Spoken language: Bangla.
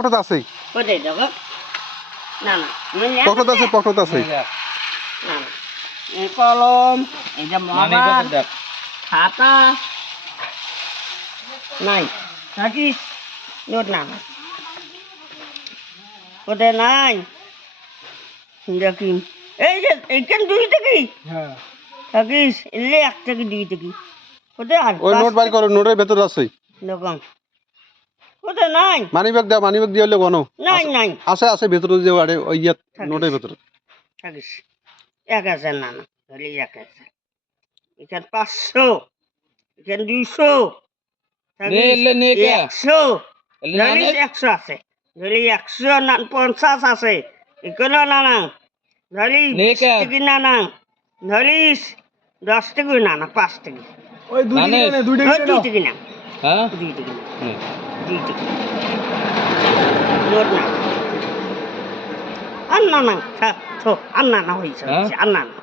পকেটে আছে কোথায় দেখো না না পকেটে আছে না না এই কলম এই যে মোবাইল খাতা নাই থাকিস নোট না কোথায় নাই দেখি এই যে এইখান 2 টাকি হ্যাঁ থাকিস এলে 1 টাকি 2 টাকি কোথায় আর ওই নোট বাইর করো নোটের ভেতরে আছে দোকান কোথায় নাই মানিব্যাগ দিয়ে হলে গনো নাই নাই আছে ভেতরে যে আরে ওই নোটের ভেতরে থাকিস 1000 না না ধরে 1000 এখানে 500 এখানে 200 নে কে 100 ধরিস 100 আছে ধরি 100 না 50 আছে এগুলো না না ধরিস 20 টাকি না না ধরিস 10 টাকি না না 5 টাকি ওই 2 টাকা নে 2 টাকা 2 টাকি না হ্যাঁ 2 টাকি না 2 টাকি নোট না আর না না আর না না হয়েছে আর না না